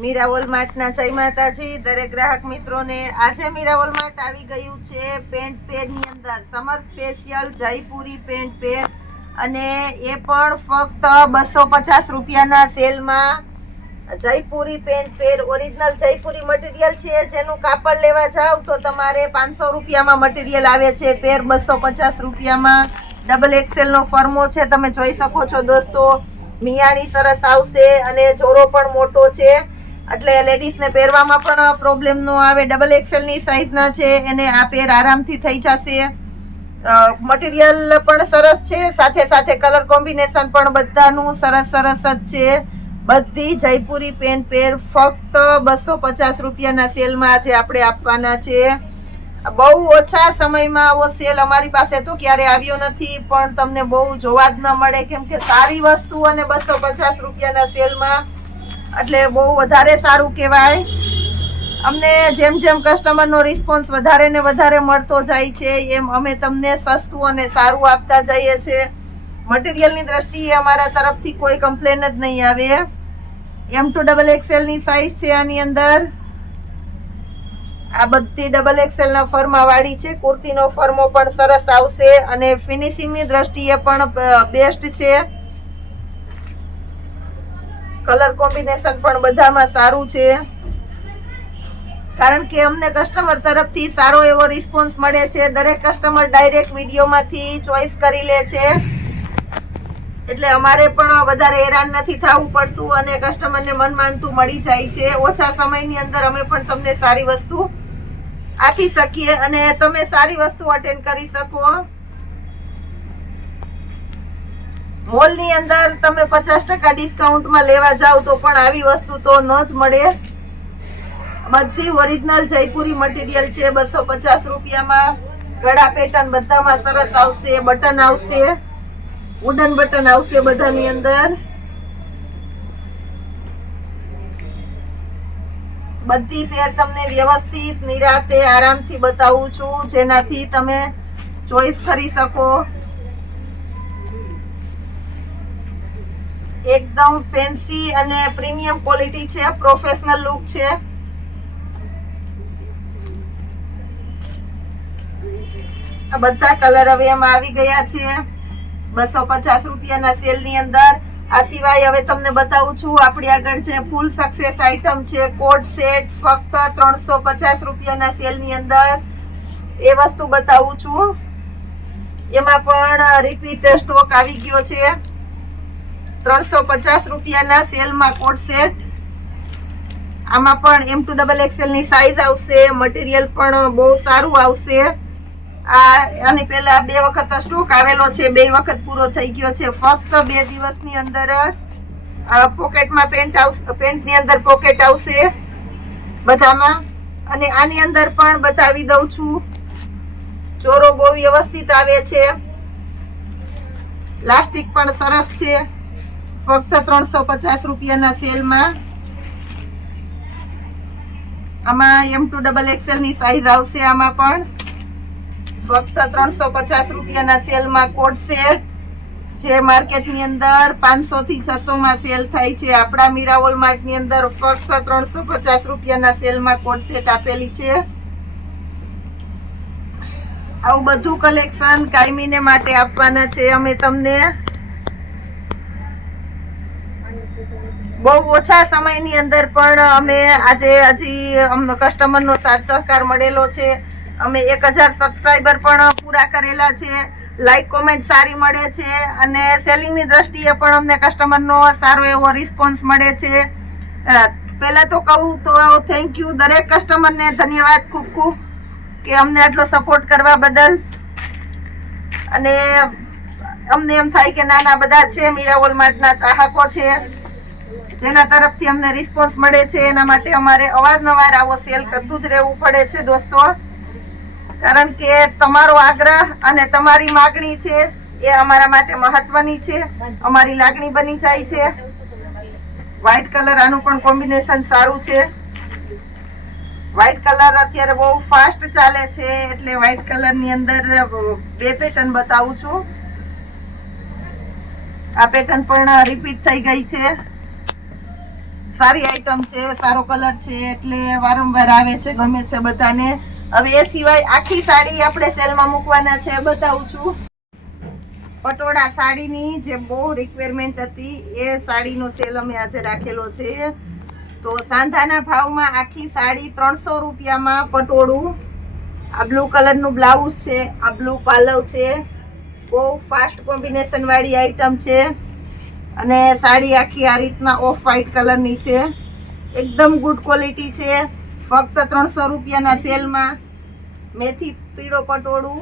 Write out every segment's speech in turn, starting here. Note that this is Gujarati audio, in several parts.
મીરા વોલમાર્ટના જય માતાજી દરેક ગ્રાહક મિત્રોને। આજે મીરા વોલમાર્ટ આવી ગયું છે પેન્ટ પેરની અંદર સમર સ્પેશિયલ જયપુરી પેન્ટ પેર, અને એ પણ ફક્ત 250 રૂપિયાના સેલમાં। જયપુરી પેન્ટ પેર ઓરિજિનલ જયપુરી મટીરિયલ છે, જેનું કાપડ લેવા જાવ તો તમારે 500 રૂપિયામાં મટીરિયલ આવે છે। પેર 250 રૂપિયામાં। ડબલ એક્સેલ નો ફર્મો છે, તમે જોઈ શકો છો દોસ્તો। મિયાણી સરસ આવશે અને જોરો પણ મોટો છે, એટલે લેડીઝ ને પહેરવામાં પણ પ્રોબ્લેમ નો આવે। ડબલ એક્સેલ ની સાઈઝ ના છે, એને આ પેર આરામથી થઈ જશે। મટીરિયલ પણ સરસ છે, સાથે સાથે કલર કોમ્બિનેશન પણ બધાનું સરસ સરસ જ છે। બધી જયપુરી પેન્ટ પેર ફક્ત 250 રૂપિયાના સેલમાં આજે આપણે આપવાના છે। બહુ ઓછા સમયમાં આવો સેલ અમારી પાસે તો ક્યારે આવ્યો નથી, પણ તમને બહુ જોવા જ ન મળે, કેમ કે સારી વસ્તુ અને 250 રૂપિયાના સેલમાં, એટલે બહુ વધારે સારું કહેવાય। અમને જેમ જેમ કસ્ટમરનો રિસ્પોન્સ વધારે ને વધારે મળતો જાય છે, એમ અમે તમને સસ્તું અને સારું આપતા જઈએ છીએ। મટીરિયલની દ્રષ્ટિએ અમારા તરફથી કોઈ કમ્પ્લેન જ નહીં આવે। M2 XL ની સાઈઝ છે આની અંદર। આ બધી ડબલ એક્સેલ ના ફર્મા વાળી છે। કુર્તીનો ફર્મો પણ સરસ આવશે, અને ફિનિશિંગની દ્રષ્ટિએ પણ બેસ્ટ છે। કલર કોમ્બિનેશન પણ બધામાં સારું છે, કારણ કે અમને કસ્ટમર તરફથી સારો એવો રિસ્પોન્સ મળે છે। દરેક કસ્ટમર ડાયરેક્ટ વિડીયોમાંથી ચોઈસ કરી લે છે, એટલે અમારે પણ વધારે હેરાન નથી થવું પડતું, અને કસ્ટમરને મન માનતું મળી જાય છે। ઓછા સમયની અંદર અમે પણ તમને સારી વસ્તુ આપી શકીએ, અને તમે સારી વસ્તુ અટેન્ડ કરી શકો। મોલની અંદર તમે 50% ડિસ્કાઉન્ટમાં લેવા જાવ તો પણ આવી વસ્તુ તો ન જ મળે। બધી ઓરિજિનલ જયપુરી મટીરિયલ છે 250 રૂપિયામાં। ગળા પેટર્ન બધામાં સરસ આવશે, બટન આવશે, વુડન બટન આવશે બધાની અંદર। બધી પેર તમને વ્યવસ્થિત નિરાતે આરામથી બતાવું છું, જેનાથી તમે ચોઈસ કરી શકો। એકદમ ફેન્સી અને પ્રીમિયમ ક્વોલિટી છે, પ્રોફેશનલ લુક છે। આ બધા કલર હવે એમાં આવી ગયા છે 250 રૂપિયાના સેલ ની અંદર। આ સિવાય હવે તમને બતાવું છું, આપણી આગળ છે ફૂલ સક્સેસ આઈટમ છે, કોટ સેટ ફક્ત 350 રૂપિયાના સેલ ની અંદર। એ વસ્તુ બતાવું છું, એમાં પણ રિપીટ સ્ટોક આવી ગયો છે। 350 રૂપિયાના સેલમાં કોટ સેટ, આમાં પણ M2 XL ની સાઈઝ આવશે। મટીરિયલ પણ બહુ સારું આવશે। આની પહેલા 2 વખત સ્ટોક આવેલો છે, 2 વખત પૂરો થઈ ગયો છે। ફક્ત 2 દિવસની અંદર જ પોકેટમાં પેન્ટની અંદર પોકેટ આવશે બધામાં, અને આની અંદર પણ બતાવી દઉં છું, ચોરો બહુ વ્યવસ્થિત આવે છે, પ્લાસ્ટિક પણ સરસ છે, ફક્ત 350 રૂપિયાના સેલમાં। આમાં M2 XL ની સાઈઝ આવશે, આમાં પણ ફક્ત 350 રૂપિયાના સેલમાં કોટ સેટ, જે માર્કેટની અંદર 500 થી 600 માં સેલ થાય છે, આપણા મીરા વોલમાર્ટ ની અંદર ફક્ત 350 રૂપિયાના સેલમાં કોટ સેટ આપેલી છે। આવું બધું કલેક્શન કાયમીને માટે આપવાના છે અમે તમને। બહુ ઓછા સમયની અંદર પણ અમે આજે હજી અમને કસ્ટમરનો સાથ સહકાર મળેલો છે। અમે 1000 સબસ્ક્રાઈબર પણ પૂરા કરેલા છે। લાઈક કોમેન્ટ સારી મળે છે, અને સેલિંગની દ્રષ્ટિએ પણ અમને કસ્ટમરનો સારો એવો રિસ્પોન્સ મળે છે। પહેલા તો કહું તો થેન્ક યુ દરેક કસ્ટમરને, ધન્યવાદ ખૂબ ખૂબ, કે અમને આટલો સપોર્ટ કરવા બદલ। અને અમને એમ થાય કે નાના બધા છે મીરા વોલમાર્ટના ચાહકો છે, જેના તરફથી અમને રિસ્પોન્સ મળે છે, એના માટે અમારે અવારનવાર આવો સેલ કરતું જ રહેવું પડે છે દોસ્તો, કારણ કે તમારો આગ્રહ અને તમારી માગણી છે એ અમારા માટે મહત્વની છે। અમારી લાગણી બની જાય છે। વ્હાઈટ કલર, આનું પણ કોમ્બિનેશન સારું છે। વ્હાઈટ કલર અત્યારે બહુ ફાસ્ટ ચાલે છે, એટલે વ્હાઈટ કલર ની અંદર 2 પેટર્ન બતાવું છું। આ પેટર્ન પણ રિપીટ થઈ ગઈ છે, સારી આઈટમ છે, સારો કલર છે એટલે વારંવાર આવે છે, ગમે છે બધાને. હવે એ સિવાય આખી સાડી આપણે સેલમાં મૂકવાના છે, બતાવું છું. પટોળા સાડીની જે બહુ રિક્વાયરમેન્ટ હતી એ સાડીનો સેલ અમે આજે રાખેલો છે. તો સાંધાના ભાવમાં આખી સાડી 300 રૂપિયામાં પટોળું. આ બ્લુ કલરનું બ્લાઉઝ છે, આ બ્લુ પાલવ છે, બહુ ફાસ્ટ કોમ્બિનેશન વાળી આઈટમ છે. અને સાડી આખી આ રીતના ઓફ વ્હાઈટ કલરની છે, એકદમ ગુડ ક્વોલિટી છે. ફક્ત 300 રૂપિયાના સેલમાં મેથી પીળો પટોળું.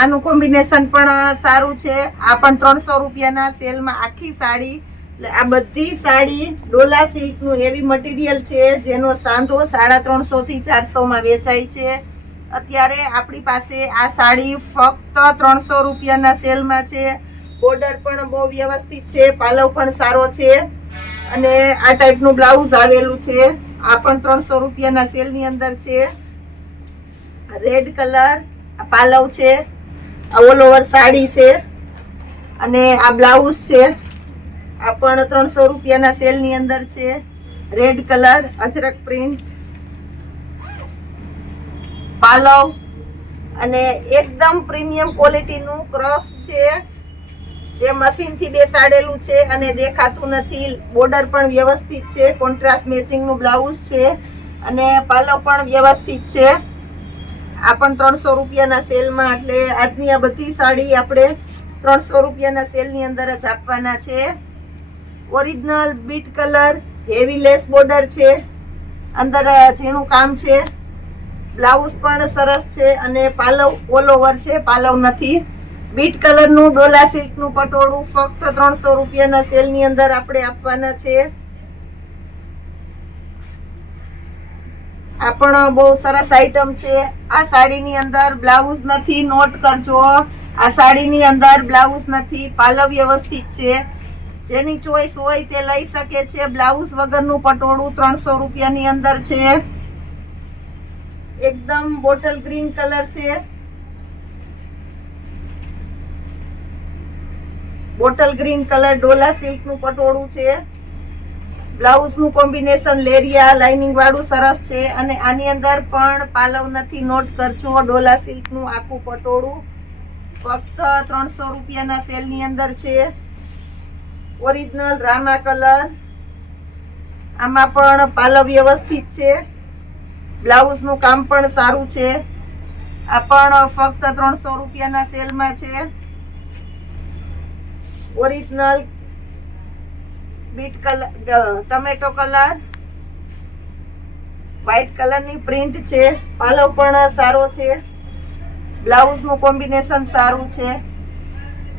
આનું કોમ્બિનેશન પણ સારું છે. આ પણ 300 રૂપિયાના સેલમાં આખી સાડી. એટલે આ બધી સાડી ડોલા સિલ્કનું એવી મટીરિયલ છે જેનો સાંધો 350 થી 400 માં વેચાય છે. અત્યારે આપણી પાસે આ સાડી ફક્ત 300 રૂપિયાના સેલમાં છે. બોર્ડર પણ બહુ વ્યવસ્થિત છે, પાલવ પણ સારો છે અને આ ટાઈપનું બ્લાઉઝ આવેલું છે. આ પણ 300 રૂપિયાના સેલની અંદર છે. રેડ કલર પાલવ છે, આ ઓલ ઓવર સાડી છે અને આ બ્લાઉઝ છે. આ પણ 300 રૂપિયાના સેલની અંદર છે. રેડ કલર અજરક પ્રિન્ટ પાલવ અને એકદમ પ્રીમિયમ ક્વોલિટીનું ક્રોસ છે, જે મશીનથી બેસાડેલું છે અને દેખાતું નથી. બોર્ડર પણ વ્યવસ્થિત છે, કોન્ટ્રાસ્ટ મેચિંગનું બ્લાઉઝ છે અને પાલવ પણ વ્યવસ્થિત છે. આ પણ 300 રૂપિયાના સેલમાં. એટલે આજની આ બધી સાડી આપણે 300 રૂપિયાના સેલની અંદર જ આપવાના છે. ઓરિજિનલ બીટ કલર, હેવી લેસ બોર્ડર છે, અંદર ઝીણું કામ છે. બ્લાઉઝ પણ સરસ છે અને પાલવ ઓલ ઓવર છે, પાલવ નથી. બીટ કલરનું ડોલા સિલ્કનું પટોળું ફક્ત 300 રૂપિયાના સેલની અંદર આપણે આપવાના છે. આ પણ બહુ સરસ આઈટમ છે. આ સાડીની અંદર બ્લાઉઝ નથી, નોટ કરજો. આ સાડીની અંદર બ્લાઉઝ નથી, પાલવ વ્યવસ્થિત છે. જેની ચોઈસ હોય તે લઈ શકે છે. બ્લાઉઝ વગરનું પટોળું 300 રૂપિયાની અંદર છે. એકદમ બોટલ ગ્રીન કલર છે, બોટલ ગ્રીન કલર ડોલા સિલ્કનું પટોળું છે. બ્લાઉઝનું કોમ્બિનેશન લેરિયા લાઇનિંગ વાળું સરસ છે અને આની અંદર પણ પાલવ નથી, નોટ કરજો. ડોલા સિલ્કનું આખું પટોળું ફક્ત 300 રૂપિયાના સેલની અંદર છે. ઓરિજિનલ રામા કલર, આમાં પણ પાલવ વ્યવસ્થિત છે, બ્લાઉઝનું કામ પણ સારું છે. આ પણ ફક્ત 300 રૂપિયાના સેલમાં છે. ઓરિજિનલ બીટ કલર, ટમેટો કલર, વ્હાઈટ કલરની પ્રિન્ટ છે, પાલવ પણ સારો છે, બ્લાઉઝનું કોમ્બિનેશન સારું છે.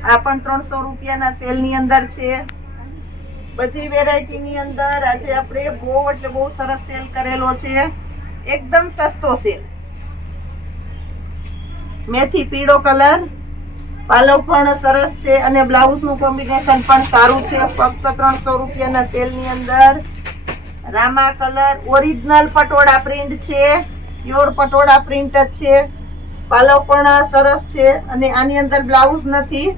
આ પણ 300 રૂપિયાના સેલની અંદર છે. બધી વેરાયટીની અંદર આજે આપણે બહુ એટલે બહુ સરસ સેલ કરેલો છે, એકદમ સસ્તો સેલ. મેથી પીળો કલર, પાલવ પણ સરસ છે અને બ્લાઉઝનું કોમ્બિનેશન પણ સારું છે. ફક્ત 300 રૂપિયાના સેલની અંદર. Rama colour, original patola print છે, પ્યોર પટોળા પ્રિન્ટ જ છે. પાલવ પણ સરસ છે અને આની અંદર બ્લાઉઝ નથી.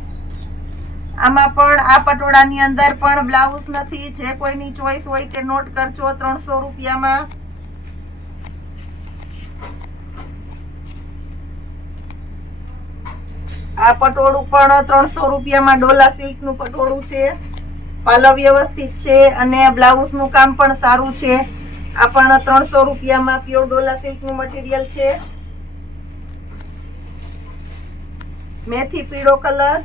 આમાં પણ આ પટોળાની અંદર પણ બ્લાઉઝ નથી. જે કોઈની ચોઈસ હોય તે નોટ કરજો. 300 રૂપિયામાં. આ પટોળું પણ 300 રૂપિયામાં ડોલા સિલ્કનું પટોળું છે. પાલવ વ્યવસ્થિત છે અને બ્લાઉઝનું કામ પણ સારું છે. આ પણ 300 રૂપિયામાં પ્યોર ડોલા સિલ્કનું મટીરિયલ છે. મેથી પીળો કલર,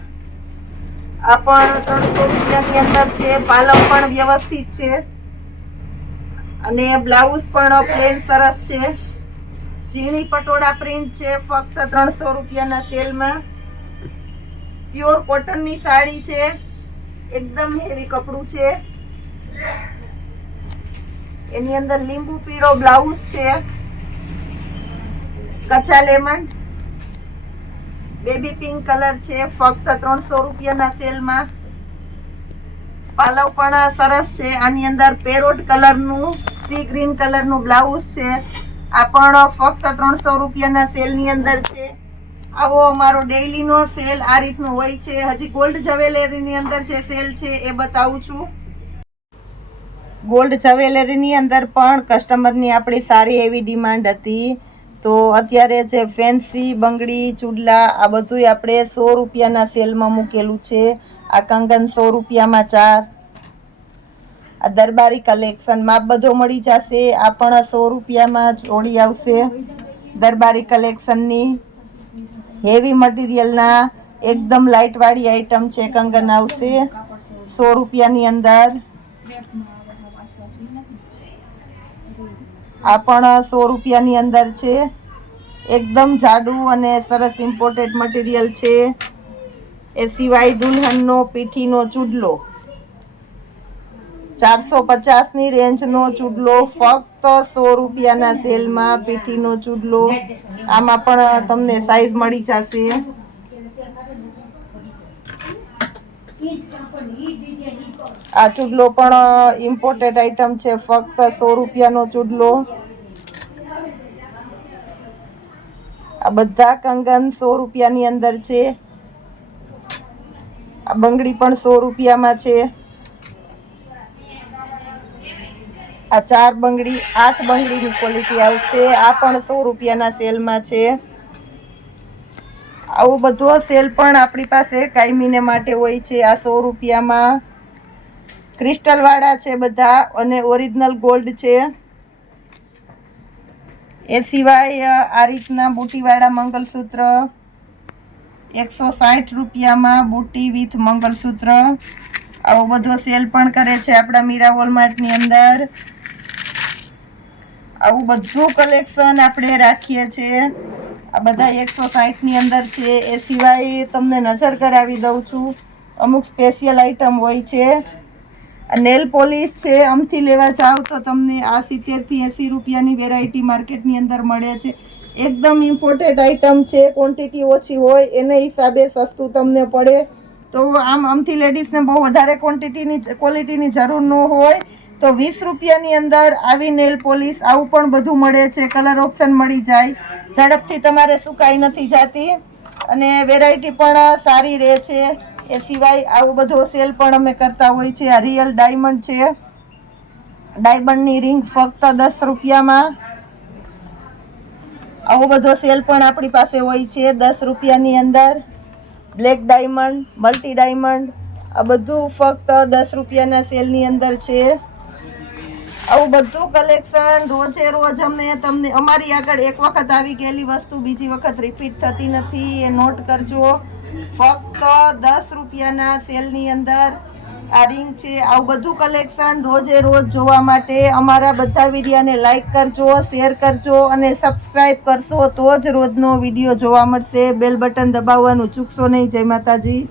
આ પણ 300 રૂપિયાની અંદર છે. પાલવ પણ વ્યવસ્થિત છે અને બ્લાઉઝ પણ પ્લેન સરસ છે. ઝીણી પટોળા પ્રિન્ટ છે, ફક્ત 300 રૂપિયાના સેલમાં. પ્યોર કોટનની સાડી છે, એકદમ હેવી કપડું છે. એની અંદર લીંબુ પીળો બ્લાઉઝ છે, કચ્ચા લેમન, બેબી પિંક કલર છે, ફક્ત 300 રૂપિયાના સેલમાં. પાલવ પણ સરસ છે. આની અંદર પેરોટ કલરનું સી ગ્રીન કલરનું બ્લાઉઝ છે. આ પણ ફક્ત 300 રૂપિયાના સેલની અંદર છે. આવો અમારો ડેઈલીનો સેલ આ રીતનો હોય છે. હજી ગોલ્ડ જ્વેલરીની અંદર જે સેલ છે એ બતાવું છું. ગોલ્ડ જ્વેલરીની અંદર પણ કસ્ટમરની આપણી સારી એવી ડિમાન્ડ હતી. તો અત્યારે જે ફેન્સી બંગડી ચૂડલા આ બધુંય આપણે 100 રૂપિયાના સેલમાં મૂકેલું છે. આ કંગન 100 રૂપિયામાં 4. આ દરબારી કલેક્શનમાં બધો મળી જશે. આ પણ 100 રૂપિયામાં જોડી આવશે. દરબારી કલેક્શનની હેવી મટીરિયલના એકદમ લાઇટવાળી આઈટમ છે. કંગન આવશે 100 રૂપિયાની અંદર. આ પણ 100 રૂપિયાની અંદર છે. એકદમ જાડું અને સરસ ઇમ્પોર્ટેડ મટીરિયલ છે. એ સિવાય દુલ્હનનો પીઠીનો ચૂડલો 450ની રેન્જનો ચૂડલો ફક્ત 100 રૂપિયાના સેલમાં. પીઠીનો ચૂડલો આમાં પણ તમને સાઈઝ મળી જશે. આ ચૂડલો પણ ઇમ્પોર્ટેડ આઈટમ છે. ફક્ત 100 રૂપિયાનો ચૂડલો. આ બધા કંગન 100 રૂપિયાની અંદર છે. આ બંગડી પણ 100 રૂપિયામાં છે. આ 4 બંગડી 8 બંગડીની ક્વોલિટી આવશે. આ પણ 100 રૂપિયાના સેલમાં છે. આવું બધો સેલ પણ આપણી પાસે કાયમીને માટે હોય છે. આ 100 રૂપિયામાં ક્રિસ્ટલવાળા છે બધા અને ઓરિજિનલ ગોલ્ડ છે. એ સિવાય આ રીતના બુટીવાળા મંગલસૂત્ર 160 રૂપિયામાં બુટી વિથ મંગલસૂત્ર. આવો બધો સેલ પણ કરે છે આપણા મીરા વોલમાર્ટની અંદર. આવું બધું કલેક્શન આપણે રાખીએ છીએ. આ બધા 160ની અંદર છે. એ સિવાય તમને નજર કરાવી દઉં છું. અમુક સ્પેશિયલ આઈટમ હોય છે. નેલ પોલિશ છે. આમથી લેવા જાવ તો તમને આ 70થી 80 રૂપિયાની વેરાયટી માર્કેટની અંદર મળે છે. એકદમ ઇમ્પોર્ટેડ આઈટમ છે. ક્વોન્ટિટી ઓછી હોય એને હિસાબે સસ્તું તમને પડે. તો આમથી લેડીઝને બહુ વધારે ક્વોલિટીની જરૂર ન હોય તો 20 રૂપિયાની અંદર આવી નેલ પોલિશ આવું પણ બધું મળે છે. કલર ઓપ્શન મળી જાય. ઝડપથી તમારે સુકાઈ નથી જતી અને વેરાયટી પણ સારી રહે છે. એ સિવાય આવો બધો સેલ પણ અમે કરતા હોય છે. આ રિયલ ડાયમંડ છે. ડાયમંડની રિંગ ફક્ત 10 રૂપિયામાં. આવો બધો સેલ પણ આપણી પાસે હોય છે 10 રૂપિયાની અંદર. બ્લેક ડાયમંડ, મલ્ટી ડાયમંડ આ બધું ફક્ત 10 રૂપિયાના સેલની અંદર છે. આવું બધું કલેક્શન રોજે રોજ તમને અમારી આગળ એક વખત આવી ગયેલી વસ્તુ બીજી વખત રિપીટ થતી નથી. એ નોટ કરજો. ફક્ત 10 રૂપિયાના સેલની અંદર આ રિંગ છે. આવું બધું કલેક્શન રોજે રોજ જોવા માટે અમારા બધા વિડીયોને લાઈક કરજો, શેર કરજો અને સબસ્ક્રાઈબ કરશો તો જ રોજનો વિડીયો જોવા મળશે. બેલ બટન દબાવવાનું ચૂકશો નહીં. જય માતાજી.